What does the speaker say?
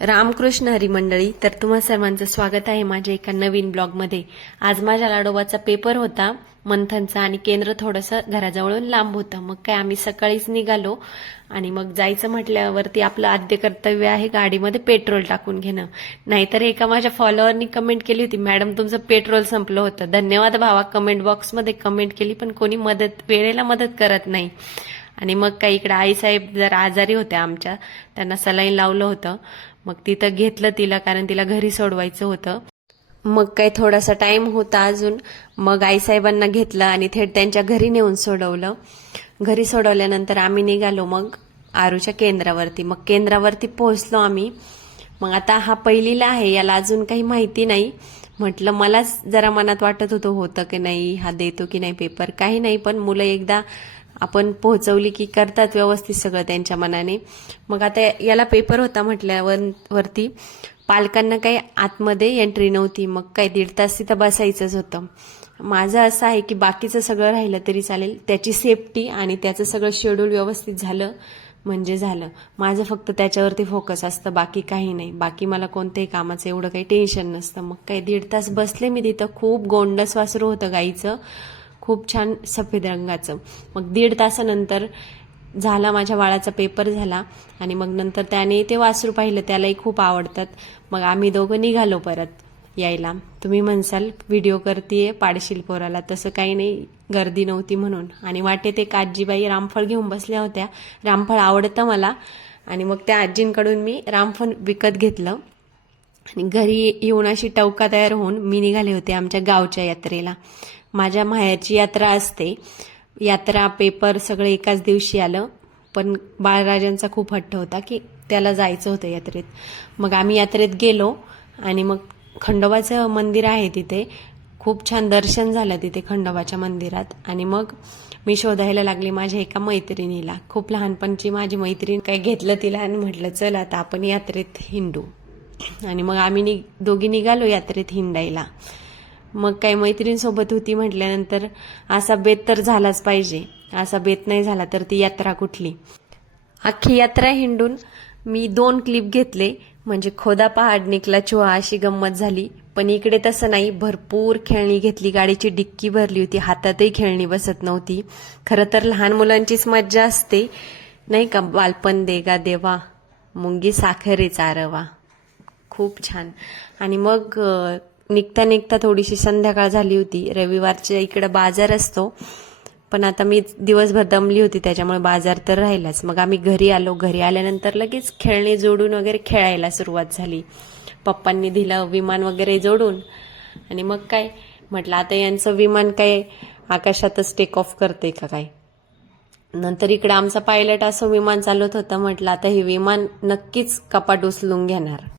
रामकृष्ण हरी मंडळी, तर तुम्हा सर्वांचं स्वागत आहे माझ्या एका नवीन ब्लॉगमध्ये। आज माझ्या लाडोबाचा पेपर होता मंथनचा आणि केंद्र थोडंसं घराजवळून लांब होतं। मग काय आम्ही सकाळीच निघालो आणि मग जायचं म्हटल्यावरती आपलं आद्य कर्तव्य आहे गाडीमध्ये पेट्रोल टाकून घेणं। नाहीतर एका माझ्या फॉलोअरनी कमेंट केली होती, मॅडम तुमचं पेट्रोल संपलं होतं। धन्यवाद भावा, कमेंट बॉक्समध्ये कमेंट केली, पण कोणी वेळेला मदत करत नाही। आणि मग काही इकडे आईसाहेब जर आजारी होत्या आमच्या, त्यांना सलाईन लावलं होतं। मग तिथं घेतलं तिला, कारण तिला घरी सोडवायचं होतं। मग काही थोडासा टाइम होता अजून, मग आईसाहेबांना घेतलं आणि थेट त्यांच्या घरी नेऊन सोडवलं। घरी सोडवल्यानंतर आम्ही निघालो मग आरूच्या केंद्रावरती। मग केंद्रावरती पोहोचलो आम्ही। मग आता हा पहिलीला आहे, याला अजून काही माहिती नाही। म्हटलं मलाच जरा मनात वाटत होतं की नाही हा देतो की नाही पेपर, काही नाही, पण मुलं एकदा आपण पोहोचवली की करतात व्यवस्थित सगळं त्यांच्या मनाने। मग आता याला पेपर होता म्हटल्यावरती पालकांना काही आतमध्ये एंट्री नव्हती। मग काही 1.5 तास तिथं बसायचंच होतं। माझं असं आहे की बाकीचं सगळं राहिलं तरी चालेल, त्याची सेफ्टी आणि त्याचं सगळं शेड्यूल व्यवस्थित झालं म्हणजे झालं। माझं फक्त त्याच्यावरती फोकस असतं, बाकी काही नाही। बाकी मला कोणत्याही कामाचं एवढं काही टेन्शन नसतं। मग काही 1.5 तास बसले मी तिथं। खूप गोंडस वासरू होतं गाईचं, खूप छान सफेद रंगाचं। मग 1.5 तासानंतर झाला माझ्या बाळाचा पेपर झाला आणि मग नंतर त्याने ते वासरू पाहिलं, त्यालाही खूप आवडतात। मग आम्ही दोघं निघालो परत यायला। तुम्ही म्हणसाल व्हिडिओ करतीये पाडशील पोराला, तसं काही नाही, गर्दी नव्हती म्हणून। आणि वाटेत एक आजीबाई रामफळ घेऊन बसल्या होत्या, रामफळ आवडतं मला, आणि मग त्या आजींकडून मी रामफळ विकत घेतलं। आणि घरी येऊन अशी टवका तयार होऊन मी निघाले होते आमच्या गावच्या यात्रेला। माझ्या माहेरची यात्रा असते, यात्रा पेपर सगळं एकाच दिवशी आलं, पण बाळराजांचा खूप हट्ट होता की त्याला जायचं होतं यात्रेत। मग आम्ही यात्रेत गेलो आणि मग खंडोबाचं मंदिर आहे तिथे, खूप छान दर्शन झालं तिथे खंडोबाच्या मंदिरात। आणि मग मी शोधायला लागले माझ्या एका मैत्रिणीला, खूप लहानपणची माझी मैत्रीण। काय घेतलं तिला आणि म्हटलं चल आता आपण यात्रेत हिंडू। आणि मग आम्ही दोघी निघालो यात्रेत हिंडायला। मग काही मैत्रिणीसोबत होती म्हटल्यानंतर असा बेत तर झालाच पाहिजे, असा बेत नाही झाला तर ती यात्रा कुठली। अख्खी यात्रा हिंडून मी 2 क्लिप घेतले, म्हणजे खोदा पहाड निकला चुहा अशी गंमत झाली। पण इकडे तसं नाही, भरपूर खेळणी घेतली, गाडीची डिक्की भरली होती, हातातही खेळणी बसत नव्हती। खरं तर लहान मुलांचीच मज्जा असते नाही का, बालपण देगा देवा मुंगी साखरे चारवा, खूप छान। आणि मग निघता निघता थोडीशी संध्याकाळ झाली होती। रविवारच्या इकडं बाजार असतो, पण आता मी दिवसभर दमली होती त्याच्यामुळे बाजार तर राहिलाच। मग आम्ही घरी आलो, घरी आल्यानंतर लगेच खेळणे जोडून वगैरे खेळायला सुरुवात झाली। पप्पांनी दिलं विमान वगैरे जोडून, आणि मग काय म्हटलं आता यांचं विमान काय आकाशातच टेक ऑफ करते का काय। नंतर इकडं आमचा पायलट असं विमान चालवत होता, म्हटलं आता हे विमान नक्कीच कपाट उचलून घेणार।